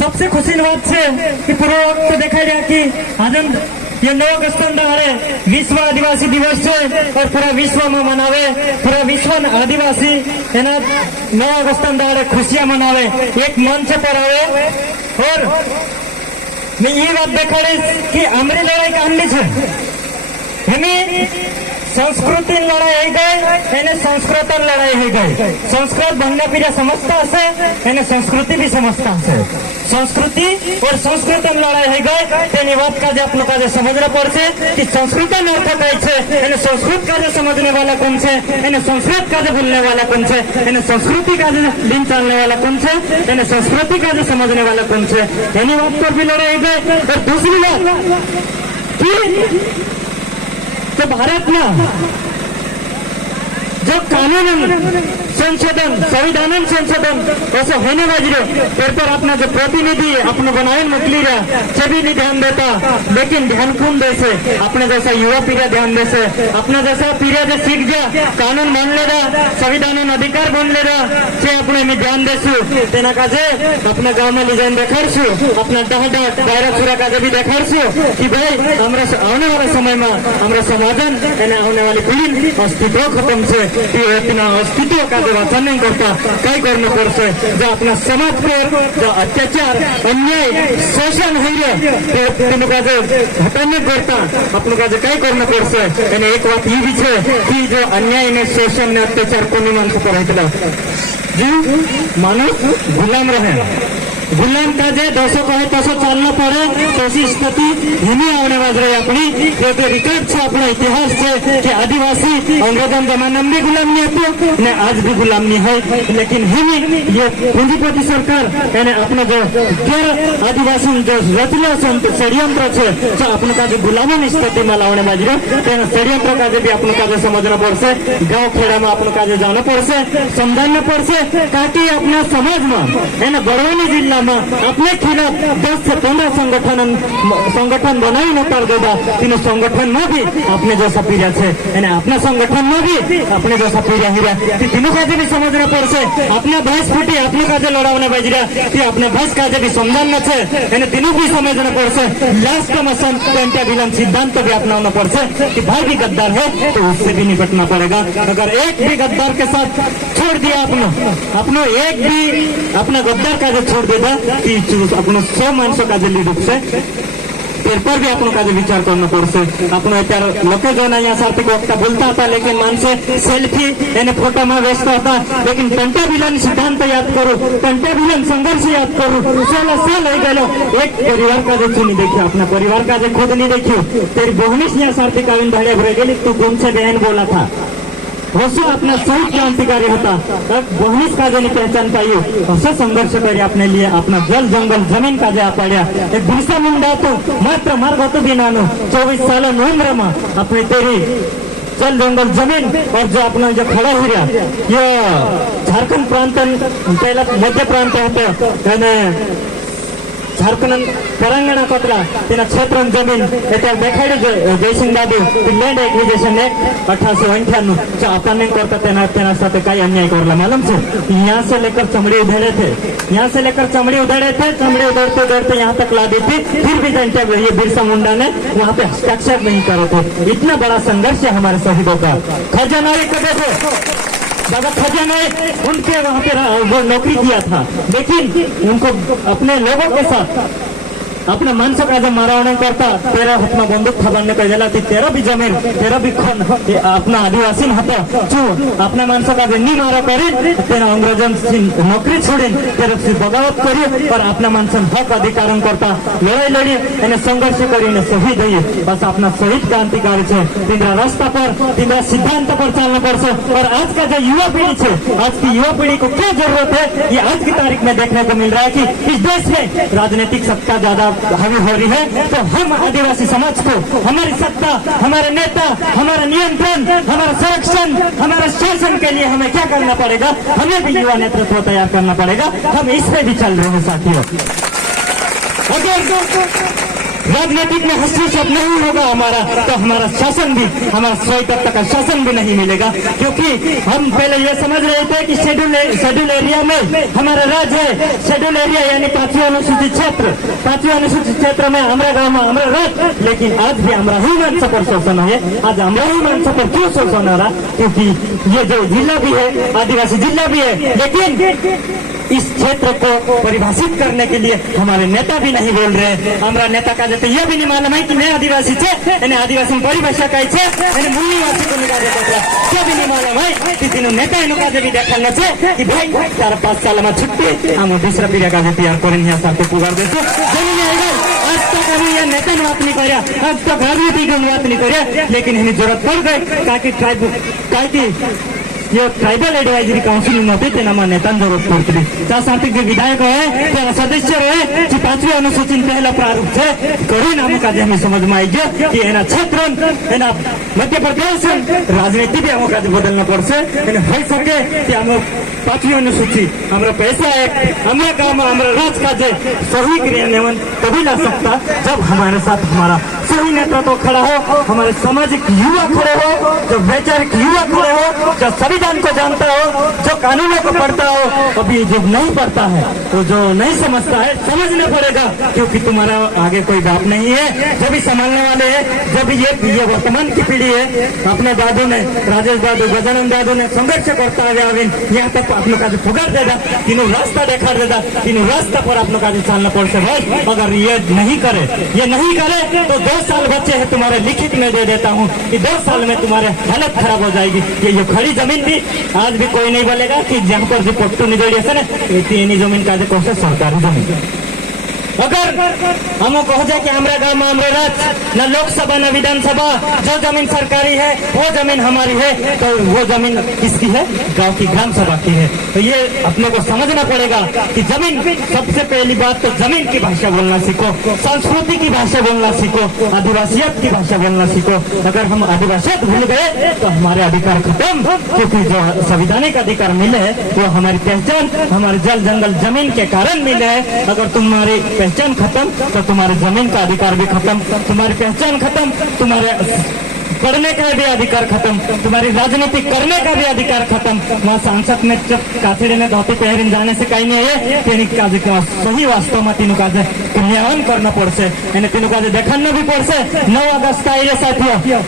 सबसे खुशी बात है कि पूरा वक्त देखा गया कि आज ये 9 अगस्त विश्व आदिवासी दिवस है और पूरा विश्व में मनावे, पूरा विश्व आदिवासी 9 अगस्त खुशियां मनावे, एक मंच पर आवे। और मैं ये बात देखा कि हमारी लड़ाई कहानी है हमें संस्कृति लड़ाई है गए, संस्कृत लड़ाई है गए। संस्कृत भंगा पीड़ा समझता है, संस्कृति भी समझता है। संस्कृति और संस्कृत लड़ाई है गए तेनी बात का आप लोग समझना पड़े कि संस्कृत अर्थ कई संस्कृत का समझने वाला कौन से, संस्कृत का बोलने वाला कौन से, संस्कृति का दिन चलने वाला कौन से, संस्कृति का समझने वाला कौन से, यानी बात पर भी लड़ाई गए। और दूसरी बात कि तो भारत में जो कानून संशोधन, संविधान संशोधन ऐसे होने वाले पर अपना जो प्रतिनिधि अपने बनाए मोकली रहा भी नहीं ध्यान देता, लेकिन ध्यान कौन दे से अपने जैसा युवा पीढ़ी ध्यान दे से, अपना जैसा पीढ़ी जो सीख गया कानून मान ले रहा, संविधान अधिकार बन ले रहा से अपने में ध्यान देसु तेना काजे अपने गांव में डिजाइन देखाड़सु, अपना दायरा छुरा काजे भी देखाड़सु कि भाई हमरा आने वाले समय में हमरा समाधान आने वाली पीढ़ी अस्तित्व खत्म से अस्तित्व का रचना नहीं करता, कई करना पड़से जो अपना समाज पर जो अत्याचार अन्याय शोषण हटाने करता अपन का कई करना पड़से। एक बात ये भी है कि जो अन्याय ने शोषण ने अत्याचार को मानस पर जो मानुष गुलाम रहे, गुलाम का जे 200 कहे 200 चलना पड़े तो स्थिति हिमी आने वाली रही अपनी रिकॉर्ड है अपना इतिहास से कि आदिवासी अंग्रेजों जमाना में भी गुलाम नहीं होते ने आज भी गुलाम नहीं है, लेकिन हिमी ये पूंजीपति सरकार यानी अपना जो गैर आदिवासी जो रचना षड्यंत्र है जो अपने का गुलामों की स्थिति में लाने वाली रहे षड्यंत्र का भी अपने का समझना पड़से, गाँव खेड़ा में अपने का जाना पड़से, समझाना पड़से ताकि अपना समाज में बड़वानी जिला अपने खिलाफ 10 से 15 संगठन बनाई न कर देगा, तीनों संगठन में भी अपने जैसा पीड़ा है, अपना संगठन में भी अपने जैसा पीड़ा ही तीनों का भी समझना पड़े, अपना भैंस फूटी अपने का लड़ाने बज रहा कि अपने भैंस का भी समझाना है, तीनों भी समझना पड़े। लास्ट में पेंटाबिलन सिद्धांत भी अपनाना पड़े कि भाई भी गद्दार है तो उससे भी निपटना पड़ेगा। अगर एक भी गद्दार के साथ छोड़ दिया अपना एक भी अपना गद्दार का छोड़ देगा कि अपना 100 मानसों का लीड से पर भी अपनों का विचार करना पड़से। अपनो लोके जो ना यहाँ सार्थक वक्त बोलता था लेकिन मानसे सेल्फी यानी फोटो में व्यस्त होता, लेकिन पेंटाबिलन सिद्धांत याद करो, पेंटाबिलन संघर्ष याद करो, 16 साल हो गए एक परिवार का जो नहीं देखियो, अपना परिवार का जो खुद नहीं देखियो, तेरी बहनी यहाँ सार्थक आविन भाड़े भरे गेली तू कौन से बहन बोला था वसो अपना सही क्रांतिकारी होता तब बहनिस का जो पहचान पाइयो वसो संघर्ष करे अपने लिए अपना जल जंगल जमीन का जो पड़ा एक बिरसा मुंडा तो मात्र मार्ग तो भी नानो 24 साल उम्र में अपनी तेरी जल जंगल जमीन और जो अपना जो खड़ा हो रहा ये झारखंड प्रांत पहला मध्य प्रांत होता झारखंड तेलंगाना कतरा तेना क्षेत्र जमीन देखाड़ी जयसिंह दादू लैंड एक्विजिशन एक्ट 1898 जो अपन करता तेना साथ कई अन्याय करला मालूम से यहाँ से लेकर चमड़ी उधेड़े थे, यहाँ से लेकर चमड़ी उधेड़े थे, चमड़ी उधेड़ते उधेड़ते यहाँ तक ला दी थी, फिर भी जनता ये बिरसा मुंडा ने वहाँ पे हस्ताक्षर नहीं करे थे। इतना बड़ा संघर्ष है हमारे शहीदों का। खजानाई को देखो, बाबा खजाना उनके वहाँ पे वो नौकरी किया था, लेकिन उनको अपने लोगों के साथ अपने मानसों का जब मारवाड़ा करता तेरा अपना बंदूक थबाने पे जला थी, तेरा भी जमीन तेरा भी खन अपना आदिवासी हता चू अपना मानसों का नहीं मारा करे तेरा अंग्रेजों नौकरी छोड़े तेरा से बगावत करी और अपना मानसन हक अधिकार करता लड़ाई लड़ी एने संघर्ष करी शहीद हुई। बस अपना शहीद क्रांतिकारी है तीनरा रास्ता पर तीनरा सिद्धांत पर चलना पड़ता। और आज का जो युवा पीढ़ी है, आज की युवा पीढ़ी को क्या जरूरत है ये आज की तारीख में देखने को मिल रहा है कि इस देश में राजनीतिक सत्ता ज्यादा हावी हो रही है, तो हम आदिवासी समाज को हमारी सत्ता, हमारे नेता, हमारा नियंत्रण, हमारा संरक्षण, हमारे शासन के लिए हमें क्या करना पड़ेगा, हमें भी युवा नेतृत्व तैयार करना पड़ेगा। हम इस पे भी चल रहे हैं साथियों। राजनीतिक में हस्तक्षेप नहीं होगा हमारा, तो हमारा शासन भी, हमारा स्वायत्तता का शासन भी नहीं मिलेगा। क्योंकि हम पहले ये समझ रहे थे कि शेड्यूल एरिया में हमारा राज्य है, शेड्यूल एरिया यानी 5वीं अनुसूचित क्षेत्र, 5वीं अनुसूचित क्षेत्र में हमारा गाँव में हमारा राज्य। लेकिन आज भी हमारा ही मानस पर शोषण है। आज हमारा ही मानस पर क्यों शोषण हो रहा? क्योंकि ये जो जिला भी है आदिवासी जिला भी है, लेकिन इस क्षेत्र को परिभाषित करने के लिए हमारे नेता भी नहीं बोल रहे हैं। हमारा नेता का जैसे यह भी नहीं मालूम है कि मैं आदिवासी छे, आदिवासी में परिभाषा कई छे, मूलनिवासी को निकाल क्या भी नहीं मालूम है कि तीनों नेता इनका भी देखा छे कि भाई 4-5 साल में छुट्टी हम दूसरा पीढ़ी का तैयार करें साथ पुगार दे आज तक अभी यह नेता ने बात नहीं कराया, आज तक राजनीति की बात नहीं कराया। लेकिन हमें जरूरत पड़ गई ताकि ये ट्राइबल एडवाइजरी काउंसिल होती तेना नेता जरूरत पड़ती। त्या सार्थिक जो विधायक है त्या सदस्य रहे जी 5वीं अनुसूचित पहला प्रारूप है करी नाम का हमें समझ में आई कि एना क्षेत्र एना मध्य प्रदेश राजनीति भी हमका बदलना पड़से हो सके कि हम 5वीं अनुसूची हमारा पैसा है हमारा काम हमारा राज का सही क्रियान्वयन तभी ला सकता जब हमारे साथ हमारा सही नेता तो खड़ा हो, हमारे सामाजिक युवा खड़े हो, जो वैचारिक युवा खड़े हो, जो संविधान को जानता हो, जो कानूनों को पढ़ता हो। अभी जो नहीं पढ़ता है तो जो नहीं समझता है समझना पड़ेगा, क्योंकि तुम्हारा आगे कोई बाप नहीं है जो भी संभालने वाले हैं। जब ये वर्तमान की पीढ़ी है, अपने दादू ने राजेश दादू गजानंद दादू ने संघर्ष करता है यहाँ तक आप लोग पुकार देगा, तीनों रास्ता देखा देगा, तीनों रास्ता पर आप लोग चलना पड़ता भाई। अगर ये नहीं करे तो 2 साल बच्चे हैं तुम्हारे लिखित में दे देता हूँ कि 2 साल में तुम्हारे हालत खराब हो जाएगी। ये खड़ी जमीन थी, आज भी कोई नहीं बोलेगा कि जहाँ पर जो पट्टू निजोड़ी है जमीन का कौन सरकारी जमीन। अगर हम कहो जाए कि हमारे गांव में हमारे राज्य न लोकसभा न विधानसभा, जो जमीन सरकारी है वो जमीन हमारी है, तो वो जमीन किसकी है? गांव की ग्राम सभा की है। तो ये अपने को समझना पड़ेगा कि जमीन, सबसे पहली बात तो जमीन की भाषा बोलना सीखो, संस्कृति की भाषा बोलना सीखो, आदिवासियत की भाषा बोलना सीखो। अगर हम आदिवासियत भूल गए तो हमारे अधिकार खत्म, क्योंकि जो संवैधानिक अधिकार मिले हैं वो हमारी पहचान हमारे जल जंगल जमीन के कारण मिले हैं। अगर तुम्हारी पहचान खत्म तो तुम्हारे जमीन का अधिकार भी खत्म, तुम्हारी पहचान खत्म, तुम्हारे पढ़ने का भी अधिकार खत्म, तुम्हारी राजनीति करने का भी अधिकार खत्म। वहाँ सांसद में काथड़ी ने धोती पहन जाने से कहीं नहीं है, सही वास्तव में तीनों का क्रियान्वयन करना पड़से, तीनों का देखाना भी पड़से। 9 अगस्त का ये साथियों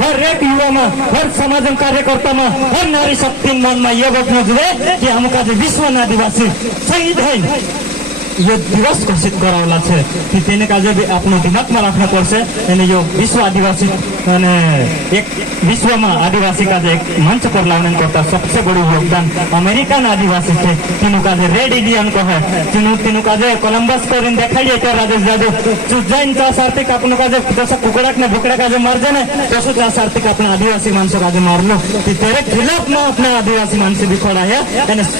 हर एक युवा में, हर समाज कार्यकर्ता में, हर नारी शक्ति मन में ये बात जुड़े कि हमका विश्व आदिवासी शहीद है ये दिवस घोषित करावला है कि तेने का भी अपनो दिमाग में रखना पड़से। जो विश्व आदिवासी एक विश्व में आदिवासी का एक मंच पर लाने करता सबसे बड़ी योगदान अमेरिकन आदिवासी थे। तीनों का रेड इंडियन को है, तीनों का कोलंबस को देखाइए क्या राजेश जादू जैन चार्थिक अपनों का जैसा कुकड़ा ने भुकड़ा का मार जाने तसो चार्थिक अपना आदिवासी मानसों का मारनो तेरे खिलाफ में अपना आदिवासी मानस भी खड़ा है।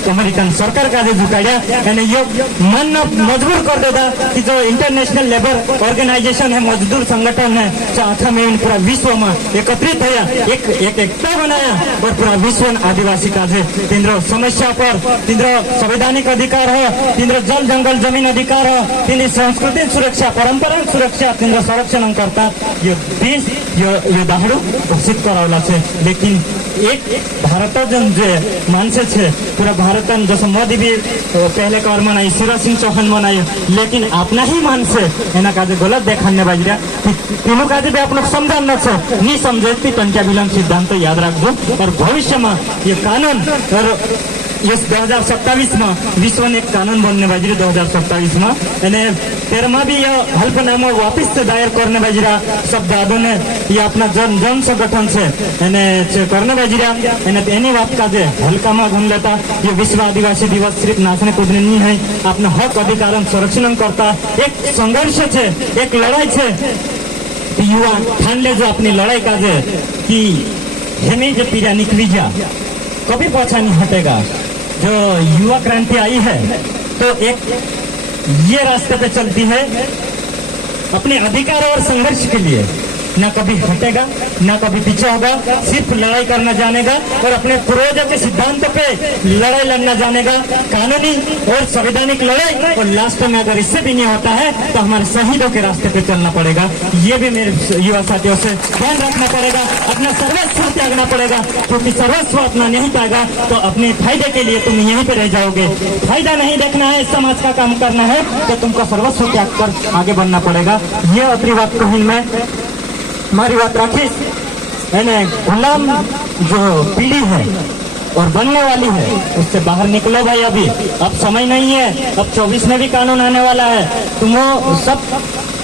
अमेरिकन सरकार का झुकाया यो मानना मजबूर कर देगा कि जो इंटरनेशनल लेबर ऑर्गेनाइजेशन है, मजदूर संगठन है, चाथा में पूरा विश्व में एकत्रित है, एक एकता बनाया और पूरा विश्व आदिवासी का तीनों समस्या पर तीनों संवैधानिक अधिकार है, तीनों जल जंगल जमीन अधिकार है, तीन संस्कृति सुरक्षा परंपरा सुरक्षा तीनों संरक्षण करता ये देश ये दाहड़ू घोषित करावला है। लेकिन एक भारत जन मानसे छे पूरा भारत जैसे मोदी भी पहले कर मनाई, शिवराज सिंह चौहान मनाई, लेकिन अपना ही मानसे एना का गलत देखाने बाज रहा तीनों का भी आप लोग समझाना छो नहीं समझे टंकिया विलंब सिद्धांत तो याद रख दो। और भविष्य में ये कानून और इस 2027 में विश्व ने एक कानून बनने बाजी 2027 में 13मा भी यह हल्फनामा वापिस से दायर करने बाजी रहा। सब दादों ने ये अपना जन संगठन से करने बाजी रहा बात का हल्का में घूम लेता। ये विश्व आदिवासी दिवस सिर्फ नाचने कूदने नहीं है, अपना हक अधिकार संरक्षण करता एक संघर्ष है, एक लड़ाई है। युवा ठान ले जो अपनी लड़ाई का कि हमें जो पीड़ा निकली जा कभी पीछा नहीं हटेगा। जो युवा क्रांति आई है तो एक ये रास्ते पे चलती है अपने अधिकार और संघर्ष के लिए। ना कभी हटेगा, ना कभी पीछे होगा, सिर्फ लड़ाई करना जानेगा और अपने पूर्वजों के सिद्धांतों पे लड़ाई लड़ना जानेगा, कानूनी और संवैधानिक लड़ाई। और लास्ट में अगर इससे भी नहीं होता है तो हमारे शहीदों के रास्ते पे चलना पड़ेगा। ये भी मेरे युवा साथियों से ध्यान रखना पड़ेगा, अपना सर्वस्व त्यागना पड़ेगा, क्योंकि सर्वस्व अपना नहीं पाएगा तो अपने फायदे के लिए तुम यहीं पे रह जाओगे। फायदा नहीं देखना है, समाज का काम करना है तो तुमको सर्वस्व त्याग कर आगे बढ़ना पड़ेगा। ये अपनी बात कही मैं, हमारी बात राखी। गुलाम जो पीढ़ी है और बनने वाली है उससे बाहर निकलो भाई। अभी अब समय नहीं है, अब 24 में भी कानून आने वाला है। तुम वो सब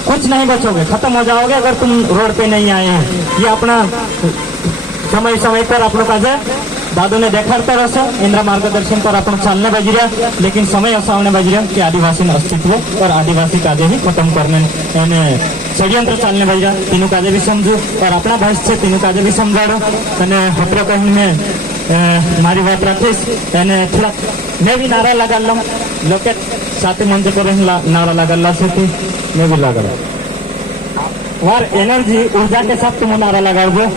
कुछ नहीं बचोगे, खत्म हो जाओगे अगर तुम रोड पे नहीं आए हैं। ये अपना समय समय पर आप लोग दादू ने देखाडता रहशो, इंद्र मार्गदर्शन पर आपण चालने बाजी रहा, लेकिन समय असा आने बाजी रहा कि आदिवासी अस्तित्व और आदिवासी काजे ही खत्म करने षड्यंत्र चालने बाजी रहा। तीनों काजे भी समझू और अपना भाष है तीनों काजे भी समझाड़ो। हतरो कहीं मारी बात राखीश, थोड़ा मैं भी नारा लगा लो, लोके साथी मंच पर नारा लगा ला से मैं भी लगा वार एनर्जी ऊर्जा के साथ तुम नारा लगाओ।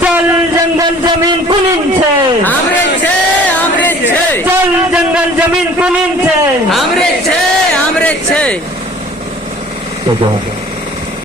जल जंगल जमीन कुनिन छे, जल जंगल जमीन कुनिन छे।